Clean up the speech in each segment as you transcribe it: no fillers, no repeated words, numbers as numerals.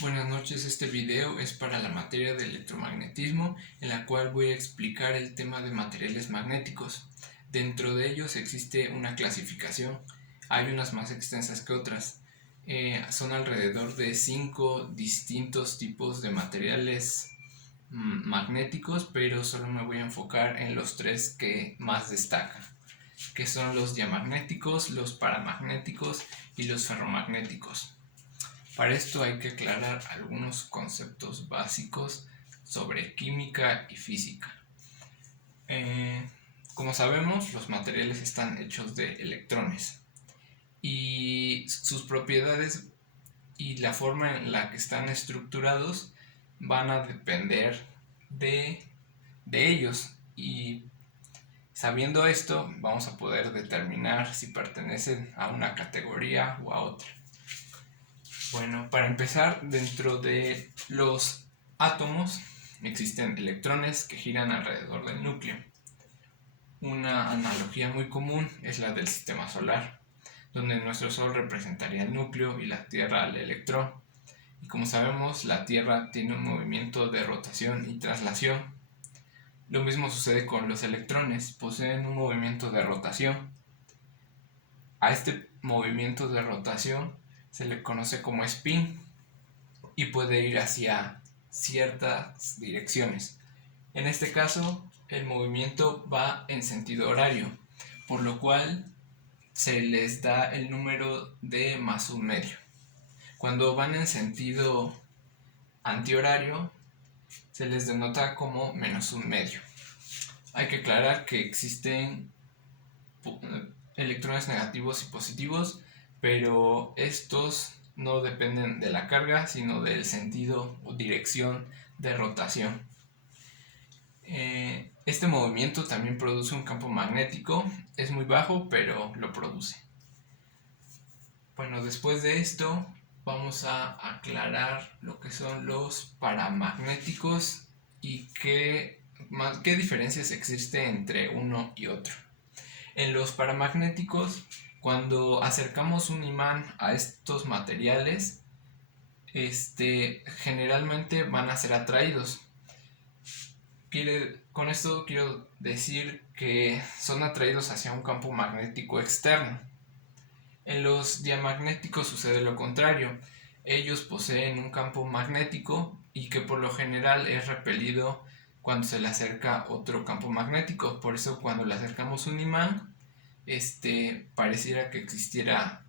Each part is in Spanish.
Buenas noches, este video es para la materia de electromagnetismo, en la cual voy a explicar el tema de materiales magnéticos. Dentro de ellos existe una clasificación, hay unas más extensas que otras. Son alrededor de 5 distintos tipos de materiales magnéticos, pero solo me voy a enfocar en los 3 que más destacan, que son los diamagnéticos, los paramagnéticos y los ferromagnéticos. Para esto hay que aclarar algunos conceptos básicos sobre química y física. Como sabemos, los materiales están hechos de electrones y sus propiedades y la forma en la que están estructurados van a depender de ellos, y sabiendo esto vamos a poder determinar si pertenecen a una categoría o a otra. Bueno, para empezar, dentro de los átomos existen electrones que giran alrededor del núcleo. Una analogía muy común es la del sistema solar, donde nuestro Sol representaría el núcleo y la Tierra el electrón. Y como sabemos, la Tierra tiene un movimiento de rotación y traslación. Lo mismo sucede con los electrones, poseen un movimiento de rotación. A este movimiento de rotación se le conoce como spin y puede ir hacia ciertas direcciones. En este caso, el movimiento va en sentido horario, por lo cual se les da el número de más un medio. Cuando van en sentido antihorario, se les denota como menos un medio. Hay que aclarar que existen electrones negativos y positivos, pero estos no dependen de la carga, sino del sentido o dirección de rotación. Este movimiento también produce un campo magnético, es muy bajo, pero lo produce. Bueno, después de esto vamos a aclarar lo que son los paramagnéticos y qué diferencias existen entre uno y otro. En los paramagnéticos, cuando acercamos un imán a estos materiales, generalmente van a ser atraídos. Con esto quiero decir que son atraídos hacia un campo magnético externo. En los diamagnéticos sucede lo contrario. Ellos poseen un campo magnético y que por lo general es repelido cuando se le acerca otro campo magnético. Por eso cuando le acercamos un imán, pareciera que existiera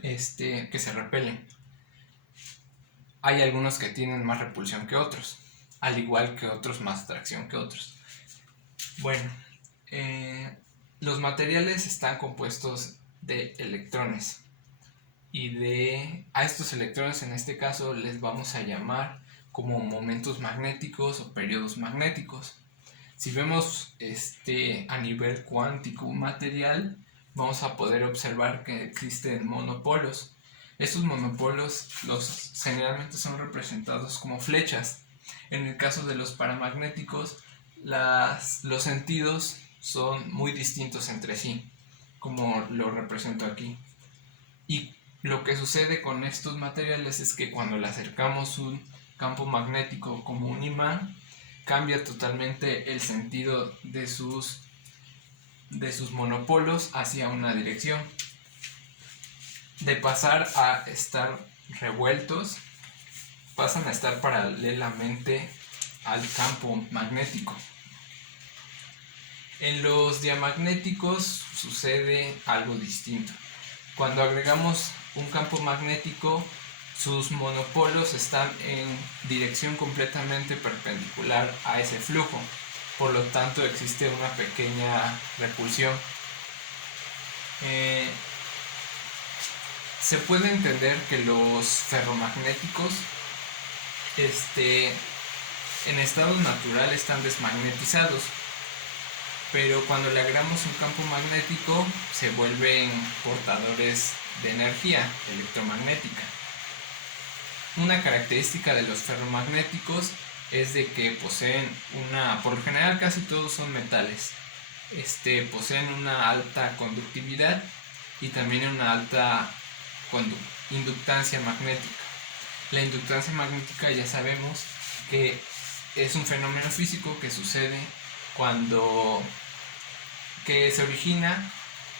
que se repelen. Hay algunos que tienen más repulsión que otros, al igual que otros más atracción que otros. Bueno, los materiales están compuestos de electrones y a estos electrones en este caso les vamos a llamar como momentos magnéticos o periodos magnéticos. Si vemos a nivel cuántico un material, vamos a poder observar que existen monopolos. Estos monopolos generalmente son representados como flechas. En el caso de los paramagnéticos, los sentidos son muy distintos entre sí, como lo represento aquí. Y lo que sucede con estos materiales es que cuando le acercamos un campo magnético como un imán, cambia totalmente el sentido de sus monopolos hacia una dirección. De pasar a estar revueltos, pasan a estar paralelamente al campo magnético. En los diamagnéticos sucede algo distinto. Cuando agregamos un campo magnético, sus monopolos están en dirección completamente perpendicular a ese flujo, por lo tanto existe una pequeña repulsión. Se puede entender que los ferromagnéticos en estado natural están desmagnetizados, pero cuando le agregamos un campo magnético se vuelven portadores de energía electromagnética. Una característica de los ferromagnéticos es de que poseen por lo general casi todos son metales, poseen una alta conductividad y también una alta inductancia magnética. La inductancia magnética ya sabemos que es un fenómeno físico que sucede que se origina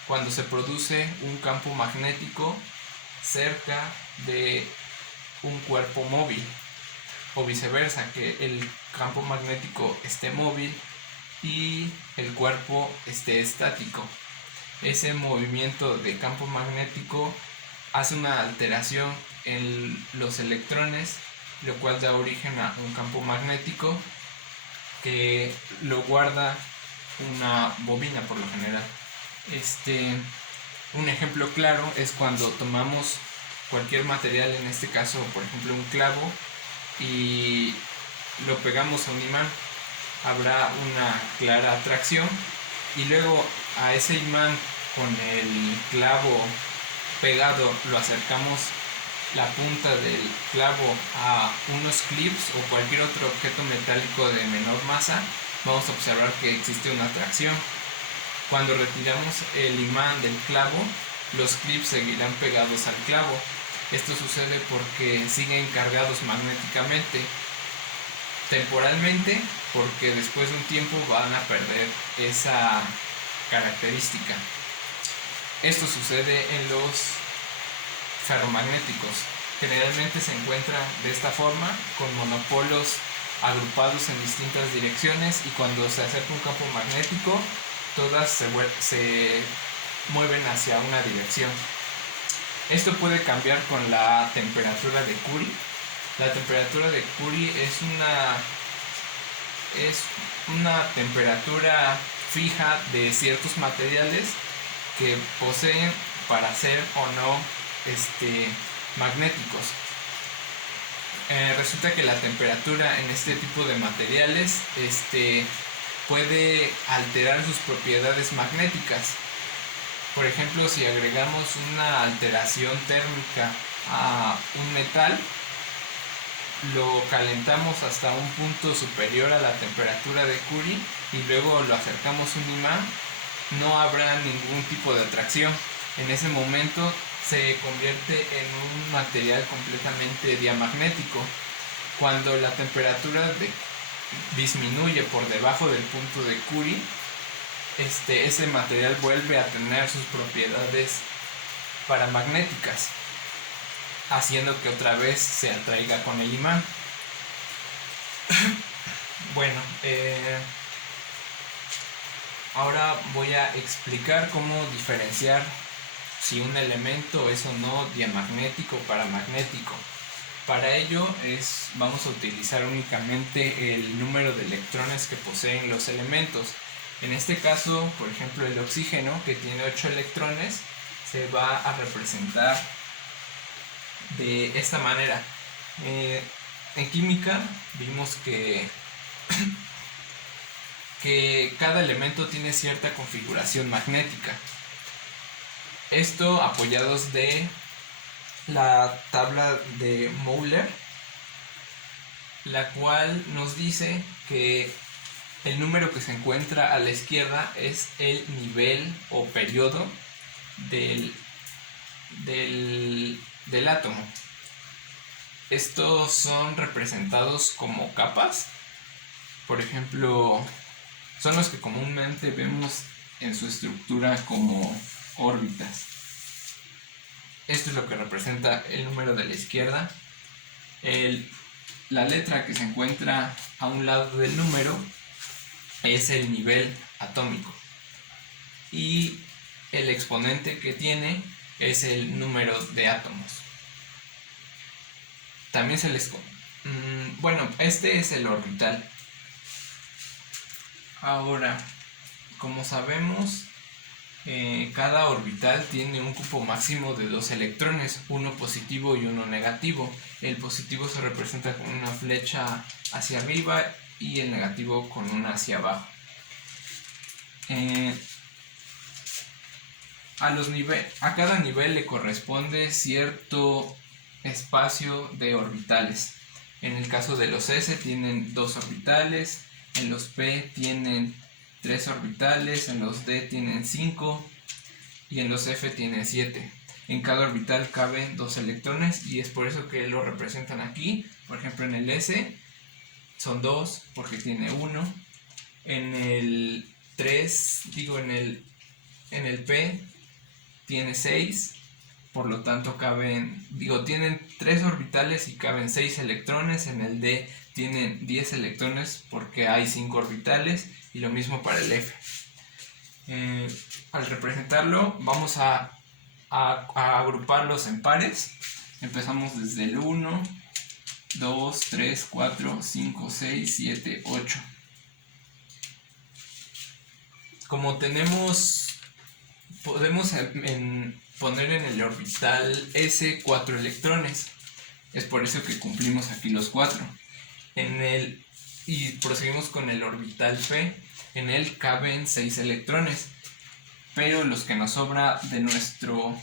cuando se produce un campo magnético cerca de un cuerpo móvil, o viceversa, que el campo magnético esté móvil y el cuerpo esté estático. Ese movimiento de campo magnético hace una alteración en los electrones, lo cual da origen a un campo magnético que lo guarda una bobina por lo general. Un ejemplo claro es cuando tomamos cualquier material, en este caso por ejemplo un clavo, y lo pegamos a un imán. Habrá una clara atracción y luego a ese imán con el clavo pegado lo acercamos la punta del clavo a unos clips o cualquier otro objeto metálico de menor masa, vamos a observar que existe una atracción. Cuando retiramos el imán del clavo, los clips seguirán pegados al clavo. Esto sucede porque siguen cargados magnéticamente. Temporalmente, porque después de un tiempo van a perder esa característica. Esto sucede en los ferromagnéticos. Generalmente se encuentra de esta forma, con monopolos agrupados en distintas direcciones, y cuando se acerca un campo magnético, todas se mueven hacia una dirección. Esto puede cambiar con la temperatura de Curie. La temperatura de Curie es una temperatura fija de ciertos materiales que poseen para ser o no magnéticos. Resulta que la temperatura en este tipo de materiales puede alterar sus propiedades magnéticas. Por ejemplo, si agregamos una alteración térmica a un metal, lo calentamos hasta un punto superior a la temperatura de Curie y luego lo acercamos a un imán, no habrá ningún tipo de atracción. En ese momento se convierte en un material completamente diamagnético. Cuando la temperatura disminuye por debajo del punto de Curie, ese material vuelve a tener sus propiedades paramagnéticas, haciendo que otra vez se atraiga con el imán. Bueno, ahora voy a explicar cómo diferenciar si un elemento es o no diamagnético o paramagnético. Para ello vamos a utilizar únicamente el número de electrones que poseen los elementos. En este caso, por ejemplo, el oxígeno, que tiene 8 electrones, se va a representar de esta manera. En química vimos que cada elemento tiene cierta configuración magnética. Esto apoyados de la tabla de Moller, la cual nos dice que el número que se encuentra a la izquierda es el nivel o periodo del átomo. Estos son representados como capas. Por ejemplo, son los que comúnmente vemos en su estructura como órbitas. Esto es lo que representa el número de la izquierda. La letra que se encuentra a un lado del número es el nivel atómico y el exponente que tiene es el número de átomos. También se les... bueno, este es el orbital. Ahora, como sabemos, cada orbital tiene un cupo máximo de 2 electrones, uno positivo y uno negativo. El positivo se representa con una flecha hacia arriba y el negativo con una hacia abajo. A cada nivel le corresponde cierto espacio de orbitales. En el caso de los S tienen 2 orbitales, en los P tienen 3 orbitales, en los D tienen 5 y en los F tienen 7. En cada orbital caben 2 electrones y es por eso que lo representan aquí. Por ejemplo, en el S son 2 porque tiene 1. En el 3, en el P tiene 6. Por lo tanto tienen 3 orbitales y caben 6 electrones. En el D tienen 10 electrones porque hay 5 orbitales. Y lo mismo para el F. Al representarlo vamos a agruparlos en pares. Empezamos desde el 1, 2, 3, 4, 5, 6, 7, 8. Como podemos poner en el orbital S 4 electrones. Es por eso que cumplimos aquí los 4. Y proseguimos con el orbital P. En él caben 6 electrones, pero los que nos sobra de nuestro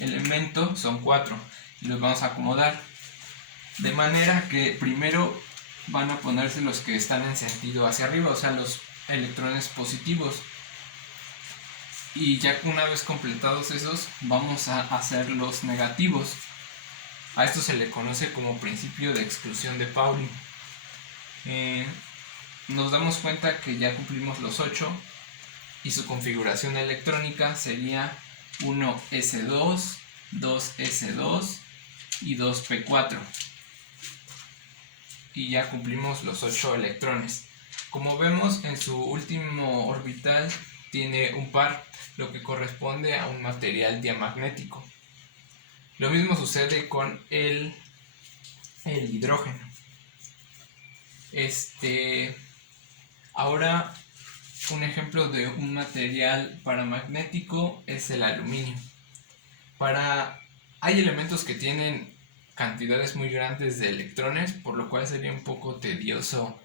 elemento son 4 y los vamos a acomodar de manera que primero van a ponerse los que están en sentido hacia arriba, o sea, los electrones positivos, y ya una vez completados esos vamos a hacer los negativos. A esto se le conoce como principio de exclusión de Pauli. Nos damos cuenta que ya cumplimos los 8 y su configuración electrónica sería 1s2, 2s2 y 2p4, y ya cumplimos los 8 electrones. Como vemos, en su último orbital tiene un par, lo que corresponde a un material diamagnético. Lo mismo sucede con el hidrógeno. Ahora, un ejemplo de un material paramagnético es el aluminio. Hay elementos que tienen cantidades muy grandes de electrones, por lo cual sería un poco tedioso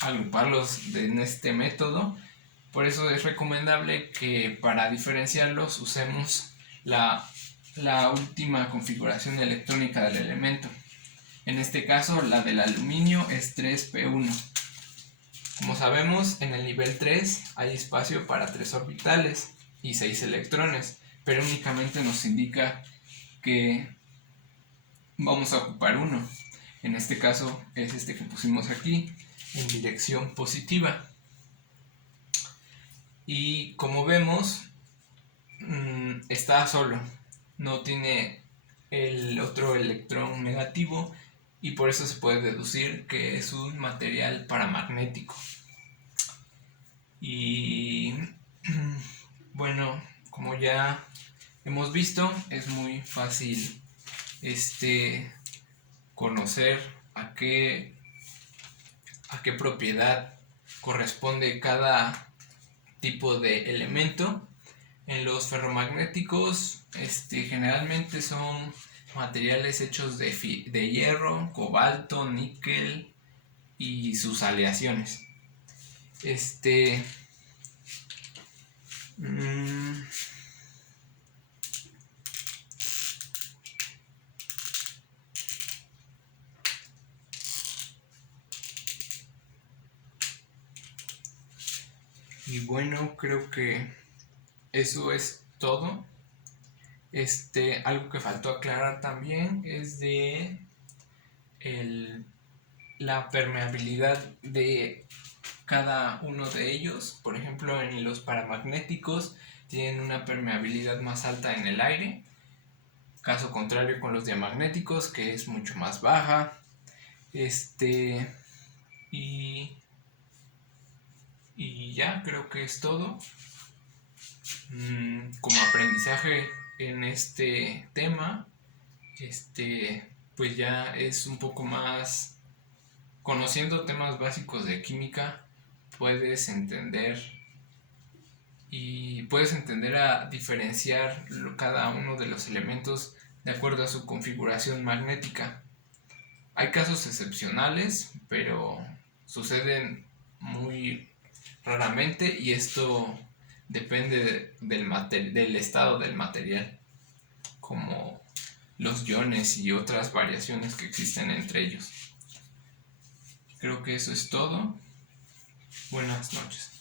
agruparlos en este método. Por eso es recomendable que para diferenciarlos usemos la última configuración electrónica del elemento. En este caso, la del aluminio es 3p1. Como sabemos, en el nivel 3 hay espacio para 3 orbitales y 6 electrones, pero únicamente nos indica que vamos a ocupar uno. En este caso es este que pusimos aquí, en dirección positiva. Y como vemos, está solo, no tiene el otro electrón negativo, y por eso se puede deducir que es un material paramagnético. Y bueno, como ya hemos visto, es muy fácil conocer a qué propiedad corresponde cada tipo de elemento. En los ferromagnéticos generalmente son materiales hechos de hierro, cobalto, níquel y sus aleaciones. Y bueno, creo que eso es todo. Algo que faltó aclarar también es de la permeabilidad de cada uno de ellos. Por ejemplo, en los paramagnéticos tienen una permeabilidad más alta en el aire, caso contrario con los diamagnéticos, que es mucho más baja. Y ya creo que es todo. Como aprendizaje en este tema, pues ya es un poco más, conociendo temas básicos de química, puedes entender a diferenciar cada uno de los elementos de acuerdo a su configuración magnética. Hay casos excepcionales, pero suceden muy raramente, y esto depende del estado del material, como los iones y otras variaciones que existen entre ellos. Creo que eso es todo. Buenas noches.